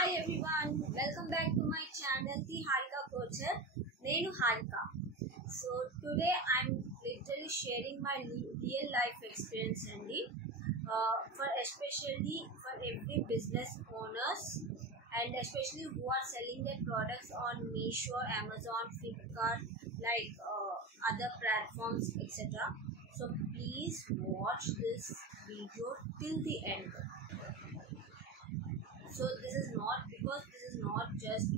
Hi everyone, welcome back to my channel, The Harika Culture. Nenu Harika. So today I'm literally sharing my real life experience for especially for every business owners and especially who are selling their products on Meesho, Amazon, Flipkart, like other platforms, etc. So please watch this video till the end. So this is not just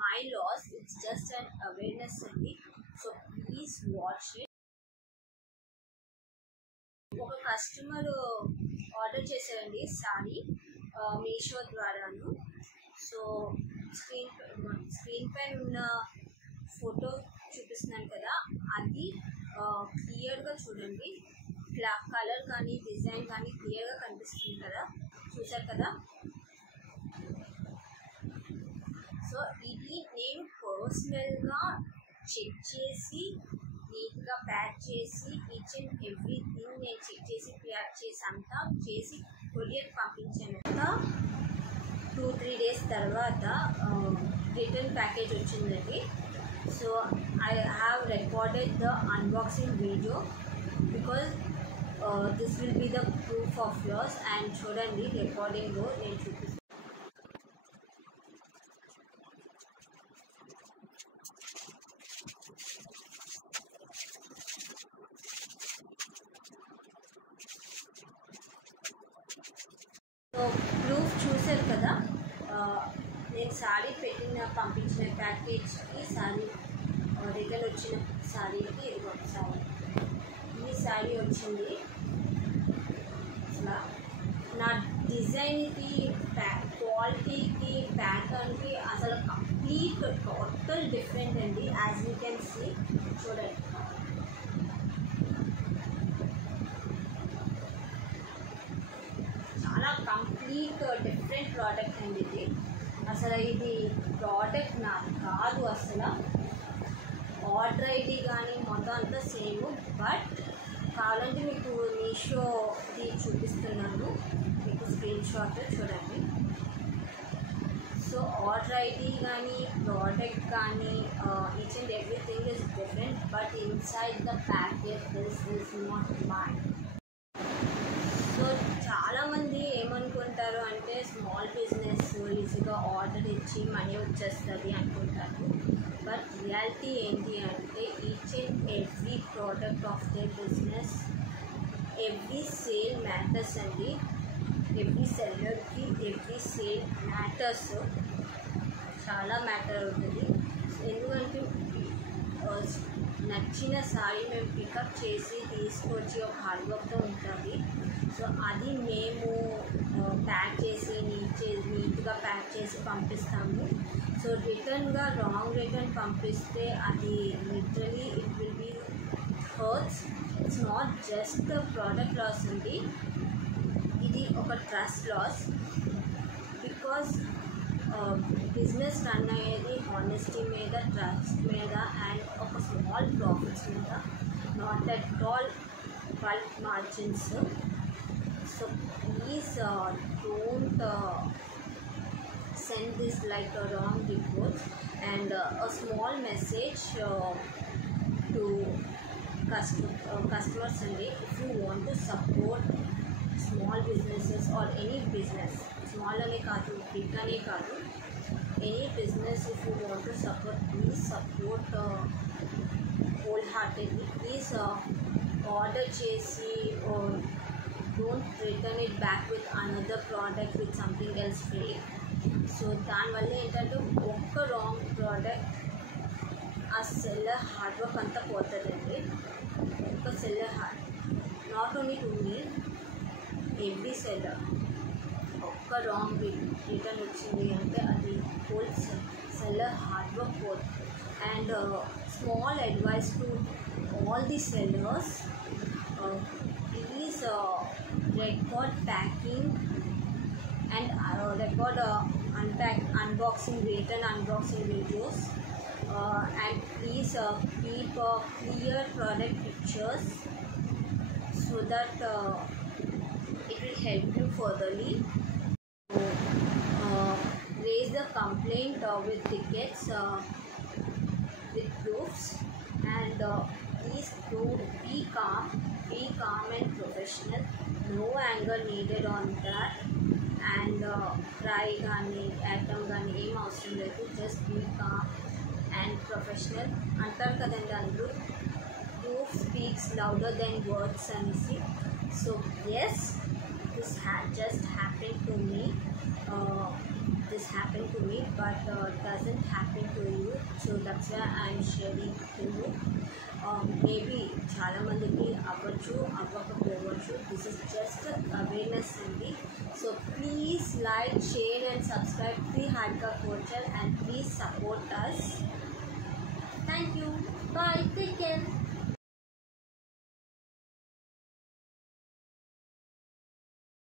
my loss, it's just an awareness only. So please watch it. ఒక customer order చేశారండి సారీ మీషో ద్వారాను. So screen పైన ఉన్న ఫోటో చూపిస్తున్నాను కదా, అది క్లియర్గా చూడండి. కలర్ కానీ డిజైన్ కానీ క్లియర్గా కనిపిస్తుంది కదా, చూసారు కదా. సో ఇది నేను పర్సనల్గా చెక్ చేసి నీట్గా ప్యాక్ చేసి ఈచ్ అండ్ ఎవ్రీథింగ్ నేను చెక్ చేసి ప్యాక్ చేసి అంతా చేసి కొరియర్ పంపించాను. 2-3 days తర్వాత రిటర్న్ ప్యాకేజ్ వచ్చిందండి. So I have recorded the unboxing video because this will be the proof of yours. And చూడండి రికార్డింగ్లో నేను చూపిస్తాను. సో ప్రూఫ్ చూసారు కదా, నేను శారీ పంపించిన ప్యాకేజ్కి శారీ రిటర్న్ వచ్చిన శారీకి ఇది ఒక శారీ, ఈ శారీ వచ్చింది. అసలు నా డిజైన్కి క్వాలిటీకి ప్యాటర్న్కి అసలు కంప్లీట్ టోటల్ డిఫరెంట్ అండి. యాజ్ యూ కెన్ సీ, చూడండి. చాలా కంప్లీట్ డిఫరెంట్ ప్రోడక్ట్ అండి ఇది. అసలు ఇది ప్రోడక్ట్ నాకు కాదు, అసలు ఆర్డర్ ఐడి కానీ మొత్తం అంతా సేమ్. బట్ కావాలంటే మీకు మీషోది చూపిస్తున్నాను, మీకు స్క్రీన్ షాట్ చూడండి. సో ఆర్డర్ ఐడి కానీ ప్రోడక్ట్ కానీ each and everything is different, but inside the package this is not mine. So చాలామంది ఏమనుకుంటారు అంటే స్మాల్ బిజినెస్ ఈజీగా ఆర్డర్ ఇచ్చి మనీ వచ్చేస్తుంది అనుకుంటారు. బట్ రియాలిటీ ఏంటి అంటే each and every product of the business, every sale matters అండి. ఎవ్రీ సెల్లర్కి ఎవ్రీ సేల్ మ్యాటర్స్, చాలా మ్యాటర్ అవుతుంది. ఎందుకంటే నచ్చిన సారీ మేము పికప్ చేసి తీసుకొచ్చి ఒక హార్డ్ వర్క్తో ఉంటుంది. సో అది మేము ప్యాక్ చేసి నీట్గా ప్యాక్ చేసి పంపిస్తాము. సో రిటర్న్గా రాంగ్ రిటర్న్ పంపిస్తే అది literally it will be hurts. It's not just product loss అండి, ఇది ఒక trust loss. Because business run అయ్యేది హానెస్టీ మీద, ట్రస్ట్ మీద అండ్ ఒక స్మాల్ ప్రాఫిట్స్ మీద, not at all bulk margins. So please don't send this like a wrong reports. And a small message to customers only. If you want to support small businesses or any business, small ane kaadu big ane kaadu, any business, if you want to support, please support wholeheartedly. Please order chesi or don't return it back with another product with something else fake. So దానివల్ల ఏంటంటే ఒక్క wrong product ఆ seller hard work అంతా పోతుందండి. ఒక్క seller not only to me, every seller ఒక్క wrong return వచ్చింది అంటే అది హోల్ సెల్లర్ హార్డ్ వర్క్ పోతుంది. And small advice to all the sellers, please record packing and record unboxing, return unboxing videos, and please keep clear product pictures so that it will help you furtherly. a complaint with tickets with proofs, and please do be calm and professional. No anger needed on that, and cry కానీ యాక్టం కానీ ఏం అవసరం లేదు. Just be calm and professional. అంటారు కదండి అందరూ, proof speaks louder than words అనేసి. So yes, this just happened to me. This happened to me, but doesn't happen to you. So that's why I'm sharing to you. Maybe చాలా మందికి అవ్వచ్చు, అవ్వకపోవచ్చు. This is just awareness only. So please like, share and subscribe to Harika Culture, and please support us. Thank you. Bye. Take care.